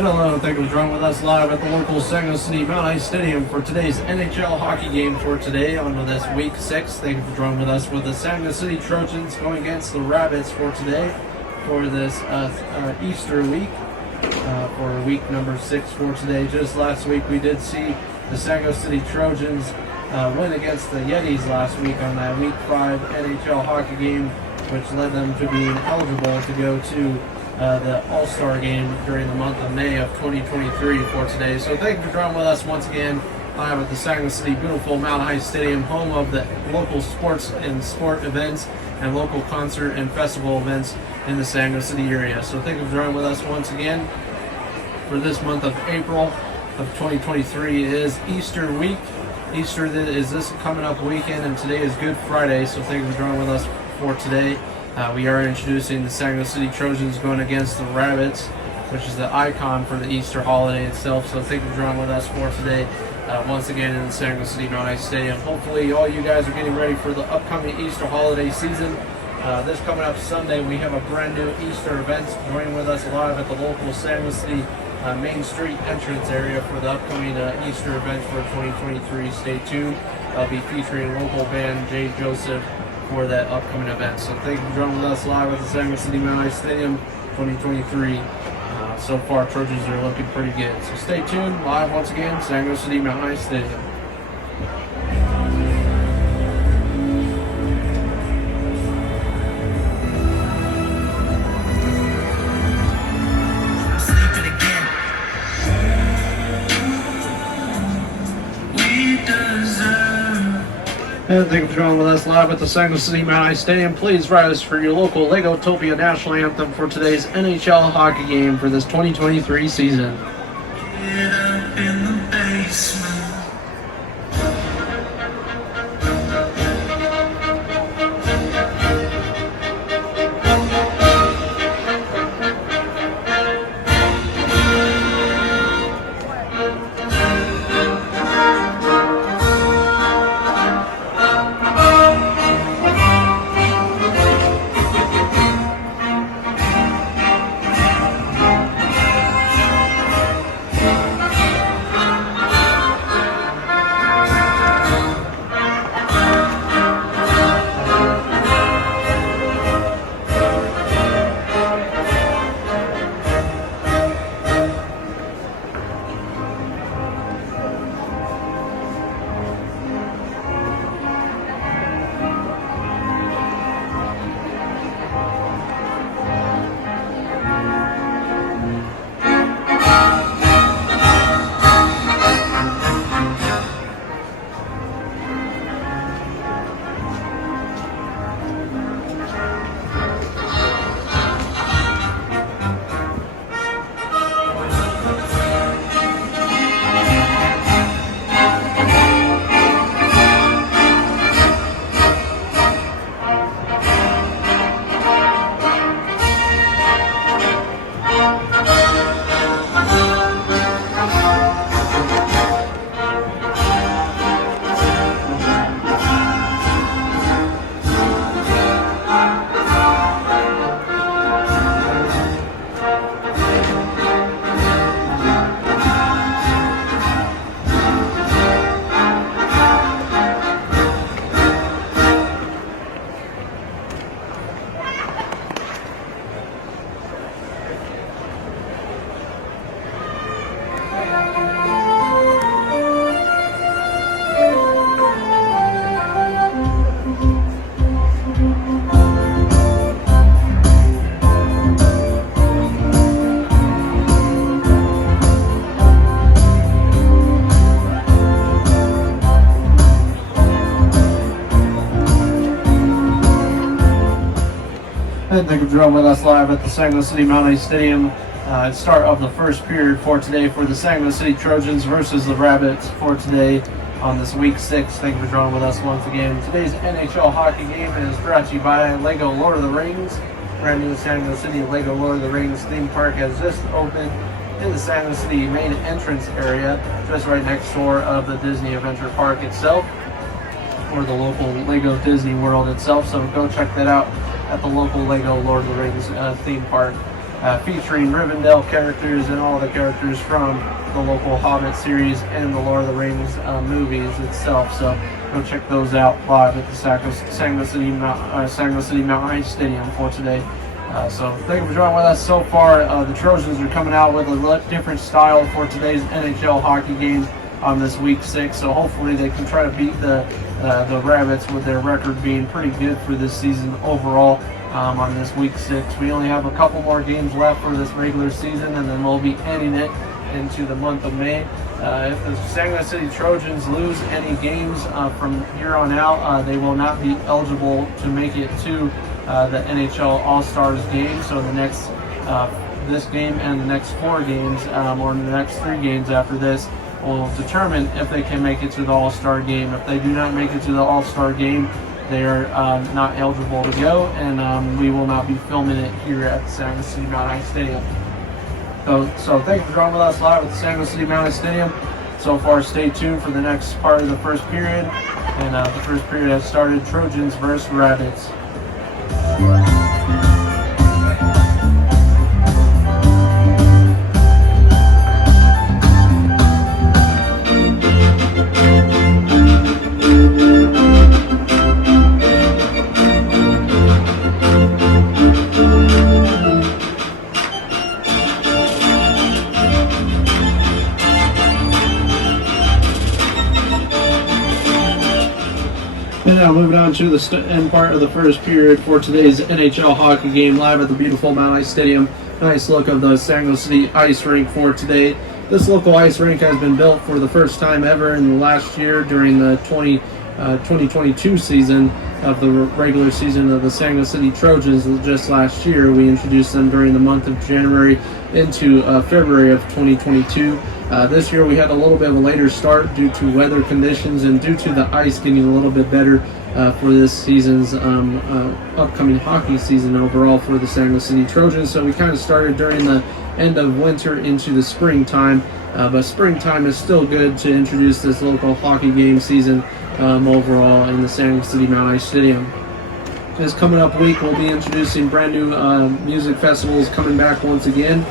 And hello, thank you for joining with us live at the local San City Mount Ice Stadium for today's NHL hockey game for today on this week 6. Thank you for joining with us with the San City Trojans going against the Rabbits for today for this Easter week, for week number 6 for today. Just last week we did see the San City Trojans win against the Yetis last week on that week 5 NHL hockey game, which led them to being eligible to go to the All-Star game during the month of May of 2023 for today. So thank you for joining with us once again live at the San City beautiful Mount Ice Stadium, home of the local sports and sport events and local concert and festival events in the San City area. So thank you for joining with us once again for this month of April of 2023. It is Easter week. Easter is this coming up weekend, and today is Good Friday. So thank you for joining with us for today. We are introducing the San City Trojans going against the Rabbits, which is the icon for the Easter holiday itself. So thank you for joining with us for today, once again in the San City Mount Ice Stadium. Hopefully all you guys are getting ready for the upcoming Easter holiday season. This coming up Sunday, we have a brand new Easter event. Joining with us live at the local San City Main Street entrance area for the upcoming Easter event for 2023. Stay tuned. I'll be featuring local band J. Joseph for that upcoming event. So thank you for joining with us live at the San City Mount Ice Stadium 2023. So far, Trojans are looking pretty good. So stay tuned. Live once again, San City Mount Ice Stadium. And thank you for joining with us live at the San City Mount Ice Stadium. Please rise for your local Legotopia national anthem for today's NHL hockey game for this 2023 season. Get up in the basement. And thank you for joining with us live at the San City Mount Ice Stadium. Start of the first period for today for the San City Trojans versus the Rabbits for today on this week 6. Thank you for joining with us once again. Today's NHL hockey game is brought to you by Lego Lord of the Rings. Brand new San City Lego Lord of the Rings theme park has just opened in the San City main entrance area, just right next door of the Disney Adventure Park itself, or the local Lego Disney World itself. So go check that out at the local Lego Lord of the Rings theme park. featuring Rivendell characters and all the characters from the local Hobbit series and the Lord of the Rings movies itself. So go check those out live at the Sagamore City Mount Ice Stadium for today. So thank you for joining with us so far. The Trojans are coming out with a different style for today's NHL hockey game on this week 6. So hopefully they can try to beat the Rabbits with their record being pretty good for this season overall. On this week 6, we only have a couple more games left for this regular season, and then we'll be ending it into the month of May. If the Sagamore City Trojans lose any games from here on out, they will not be eligible to make it to the NHL All-Stars game. So the next this game and the next 4 games, or the next 3 games after this, will determine if they can make it to the All-Star game. If they do not make it to the All-Star game, they are not eligible to go, and we will not be filming it here at the Sagamore City Mount Ice Stadium. So thank you for joining with us live at the Sagamore City Mount Ice Stadium. So far, stay tuned for the next part of the first period. And the first period has started. Trojans versus Rabbits. And now moving on to the end part of the first period for today's NHL hockey game live at the beautiful Mount Ice Stadium. Nice look of the Sagamore City ice rink for today. This local ice rink has been built for the first time ever in the last year during the 2022 season of the regular season of the Sagamore City Trojans. Just last year, we introduced them during the month of January into February of 2022. This year we had a little bit of a later start due to weather conditions and due to the ice getting a little bit better for this season's upcoming hockey season overall for the Sagamore City Trojans. So we kind of started during the end of winter into the springtime, but springtime is still good to introduce this local hockey game season overall in the Sagamore City Mount Ice Stadium. This coming up week, we'll be introducing brand new music festivals coming back once again.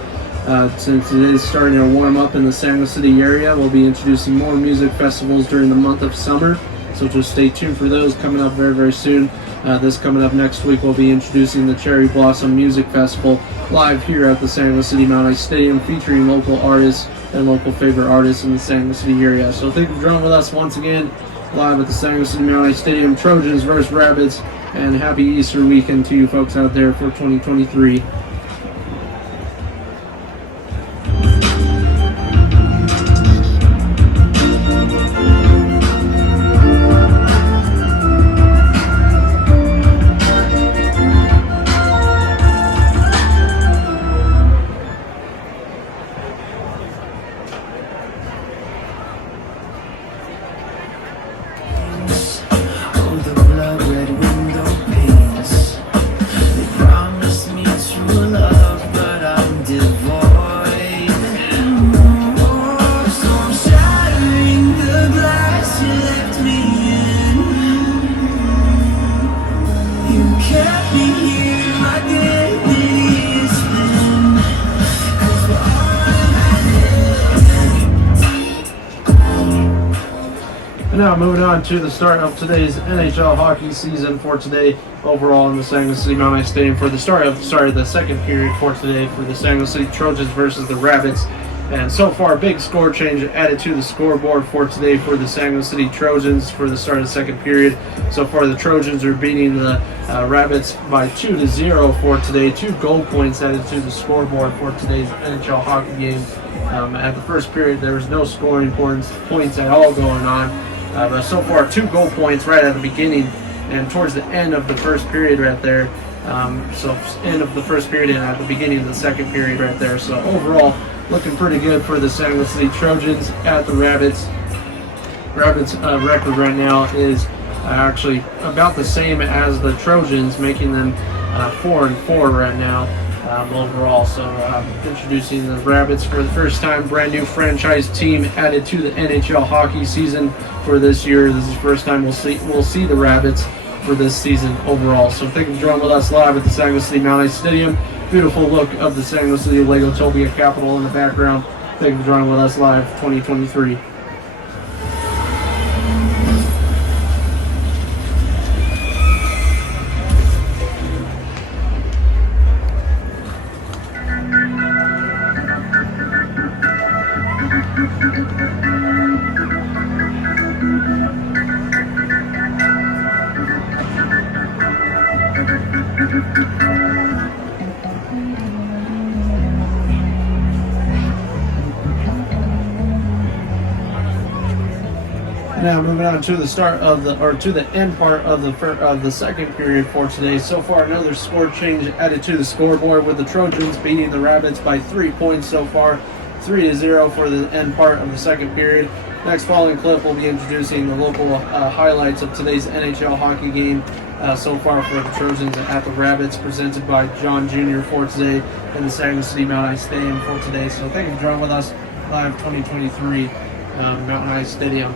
Since it is starting to warm up in the Sagamore City area, we'll be introducing more music festivals during the month of summer. So just stay tuned for those coming up very, very soon. This coming up next week, we'll be introducing the Cherry Blossom Music Festival live here at the Sagamore City Mount Ice Stadium, featuring local artists and local favorite artists in the Sagamore City area. So thank you for joining with us once again live at the Sagamore City Mount Ice Stadium. Trojans versus Rabbits, and happy Easter weekend to you folks out there for 2023. Now moving on to the start of today's NHL hockey season for today overall in the Sagamore City Mount Ice Stadium for the start of the second period for today for the Sagamore City Trojans versus the Rabbits. And so far, big score change added to the scoreboard for today for the Sagamore City Trojans for the start of the second period. So far, the Trojans are beating the Rabbits by 2-0 for today. 2 goal points added to the scoreboard for today's NHL hockey game. At the first period, there was no scoring points at all going on. But so far, 2 goal points right at the beginning and towards the end of the first period right there. So end of the first period and at the beginning of the second period right there. So overall, looking pretty good for the Sagamore City Trojans at the Rabbits. Rabbits' record right now is actually about the same as the Trojans, making them 4-4 right now overall. So introducing the Rabbits for the first time, brand new franchise team added to the NHL hockey season for this year. This is the first time we'll see the Rabbits for this season overall. So thank you for joining with us live at the San Luis City Mount Ice Stadium. Beautiful look of the San Luis City Lego Topia Capitol in the background. Thank you for joining with us live 2023. Now moving on to the start of the end part of the second period for today. So far, another score change added to the scoreboard with the Trojans beating the Rabbits by 3 points so far, 3-0 for the end part of the second period. Next following clip, we'll be introducing the local highlights of today's NHL hockey game so far for the Trojans at the Rabbits, presented by John Jr. for today in the San Luis City Mount Ice Stadium for today. So thank you for joining with us live 2023 Mount Ice Stadium.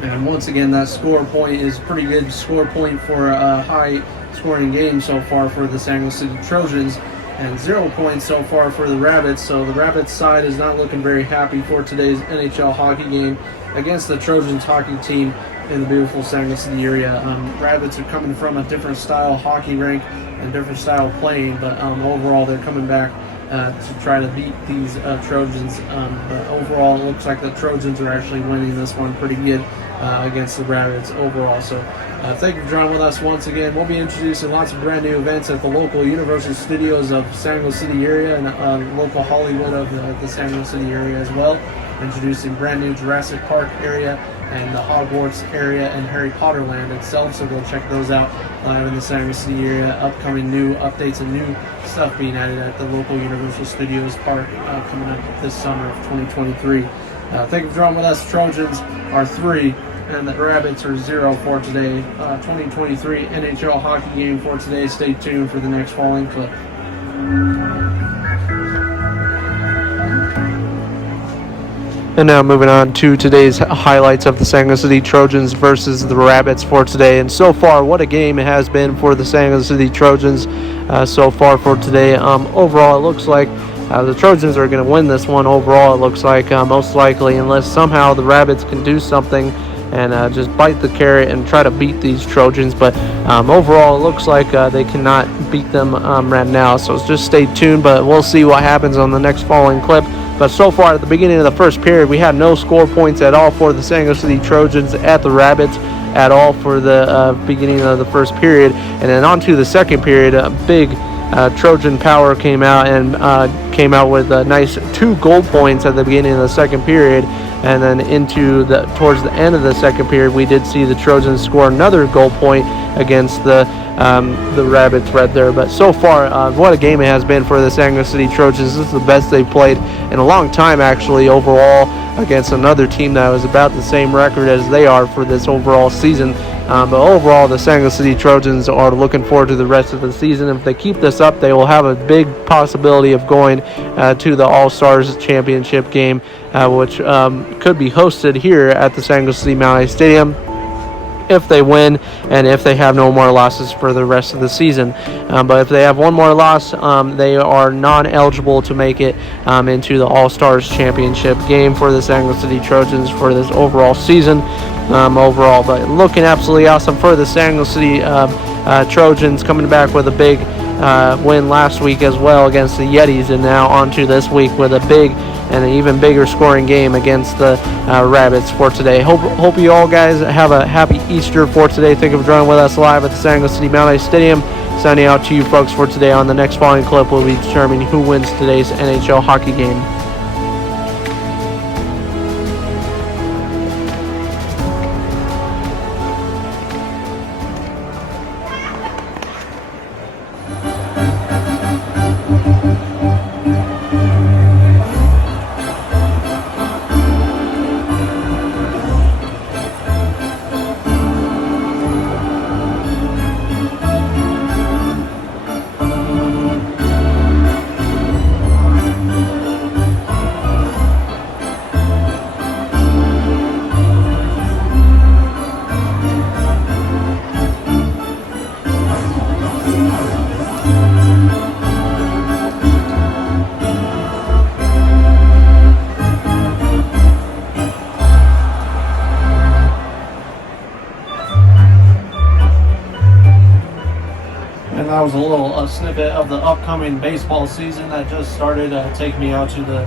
And once again, that score point is a pretty good score point for a high-scoring game so far for the San Luis City Trojans, and 0 points so far for the Rabbits. So the Rabbits side is not looking very happy for today's NHL hockey game against the Trojans hockey team in the beautiful San Luis City area. Rabbits are coming from a different style hockey rink and different style playing, but overall they're coming back to try to beat these Trojans. But overall, it looks like the Trojans are actually winning this one pretty good against the Rabbits overall. So thank you for joining with us once again. We'll be introducing lots of brand new events at the local Universal Studios of San Luis City area and local Hollywood of the San Luis City area as well. Introducing brand new Jurassic Park area and the Hogwarts area and Harry Potter Land itself. So go check those out live in the San Luis City area. Upcoming new updates and new stuff being added at the local Universal Studios Park coming up this summer of 2023. Thank you for joining with us. Trojans are 3 and the Rabbits are 0 for today. 2023 NHL hockey game for today. Stay tuned for the next following clip. And now moving on to today's highlights of the San Luis City Trojans versus the Rabbits for today. And so far, what a game it has been for the San Luis City Trojans so far for today. Overall, it looks like the Trojans are going to win this one overall, it looks like, most likely, unless somehow the Rabbits can do something and just bite the carrot and try to beat these Trojans. But overall, it looks like they cannot beat them right now. So just stay tuned, but we'll see what happens on the next following clip. But so far, at the beginning of the first period, we had no score points at all for the San Luis City Trojans at the Rabbits at all for the beginning of the first period. And then on to the second period, a big Trojan power came out with a nice 2 goal points at the beginning of the second period. And then towards the end of the second period, we did see the Trojans score another goal point against the Rabbits right there. But so far, what a game it has been for the San Luis City Trojans. This is the best they've played in a long time, actually, overall, against another team that was about the same record as they are for this overall season. But overall, the San Luis City Trojans are looking forward to the rest of the season. If they keep this up, they will have a big possibility of going to the All-Stars Championship game, which could be hosted here at the San Luis City Mount Ice Stadium if they win and if they have no more losses for the rest of the season. But if they have one more loss, they are non-eligible to make it into the All-Stars Championship game for the San Luis City Trojans for this overall season. But looking absolutely awesome for the San Luis City Trojans, coming back with a big win last week as well against the Yetis, and now on to this week with a big and an even bigger scoring game against the Rabbits for today. Hope you all guys have a happy Easter for today. Thank you for joining with us live at the San Luis City Mount Ice Stadium. Signing out to you folks for today. On the next following clip, we'll be determining who wins today's NHL hockey game. that was a little snippet of the upcoming baseball season that just started. Take me out to the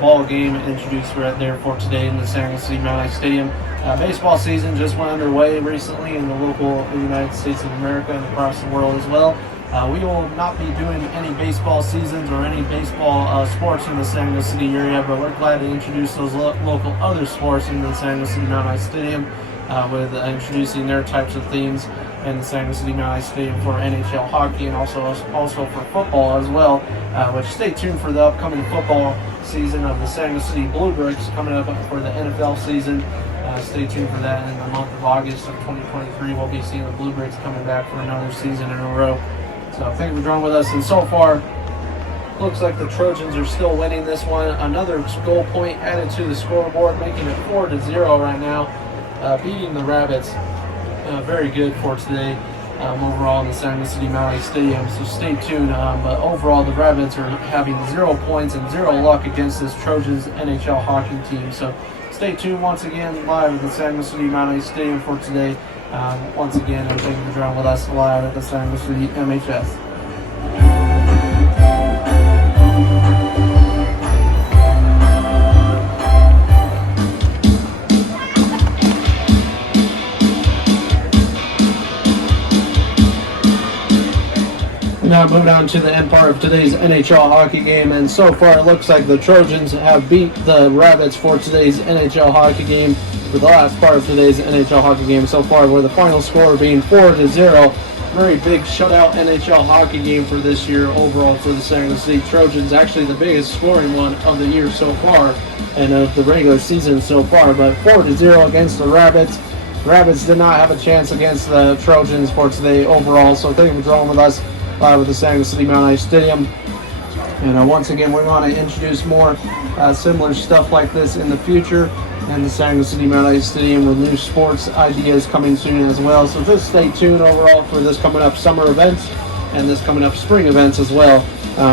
ball game introduced right there for today in the San Luis City Mount Stadium. Baseball season just went underway recently in the local United States of America and across the world as well. We will not be doing any baseball seasons or any baseball sports in the San Luis City area, but we're glad to introduce those local other sports in the San Luis City Mount Stadium with introducing their types of themes in the San Luis City Mount Stadium for NHL hockey and also for football as well. Which stay tuned for the upcoming football season of the San Luis City Blue Bricks coming up for the NFL season. Stay tuned for that in the month of August of 2023. We'll be seeing the Blue Bricks coming back for another season in a row. So thank you for joining with us. And so far, looks like the Trojans are still winning this one. Another goal point added to the scoreboard, making it 4-0 right now, beating the Rabbits. Very good for today overall in the San Luis City Mount Stadium. So stay tuned. But overall, the Rabbits are having 0 points and 0 luck against this Trojans NHL hockey team. So stay tuned once again live at the San Luis City Mount Stadium for today. Once again, and thank you for joining with us live at the San Luis City MHS. Now moving on to the end part of today's NHL hockey game, and so far it looks like the Trojans have beat the Rabbits for today's NHL hockey game. For the last part of today's NHL hockey game so far, where the final score being 4-0. Very big shutout NHL hockey game for this year overall for the San Luis City Trojans. Actually the biggest scoring one of the year so far and of the regular season so far. But 4-0 against the Rabbits. Rabbits did not have a chance against the Trojans for today overall. So thank you for joining with us live at the San Luis City Mount Stadium. And once again, we want to introduce more similar stuff like this in the future. And the San Luis City Mount Stadium with new sports ideas coming soon as well. So just stay tuned overall for this coming up summer events and this coming up spring events as well.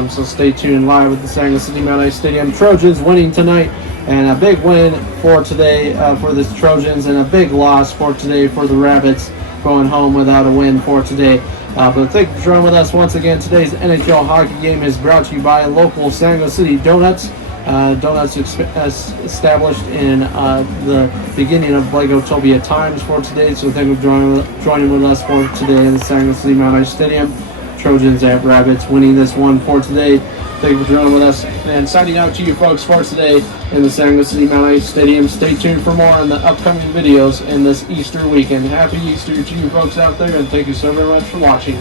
So stay tuned live with the San Luis City Mount Stadium. Trojans winning tonight, and a big win for today for the Trojans, and a big loss for today for the Rabbits, going home without a win for today. But thank you for joining with us once again. Today's NHL hockey game is brought to you by local San Luis City Donuts. Donuts established in the beginning of Blagotopia times for today. So thank you for joining with us for today in the San Luis City Mount Stadium. Trojans at Rabbits winning this one for today. Thank you for joining with us, and signing out to you folks for today in the San Luis City Mount Stadium. Stay tuned for more on the upcoming videos in this Easter weekend. Happy Easter to you folks out there, and thank you so very much for watching.